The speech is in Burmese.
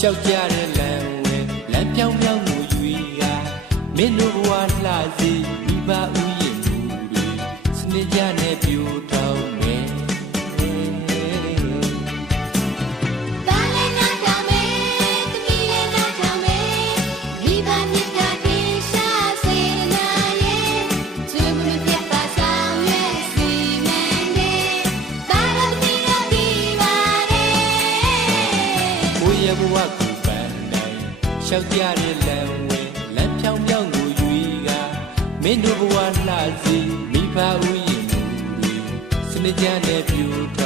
ရှောက်ကြတဲ့လမ်းဝဲလမ်းပြောင်းပြောင်းကိုယူရမင်းတို့ဘဝလှစီမိဘဥယျာဉ်မှုတွေစနစ်ကြနဲ့ပြိုထောင်နေဘဝကိုပန်းနိုင်ရှောက်ကြတဲ့လမ်းဝဲလမ်းဖြောင်းဖြောင်းကိုယူကမင်းတို့ဘဝလှစီမိဘဥယျာဉ်မှုတွေစနစ်ကြနဲ့ပြိုထော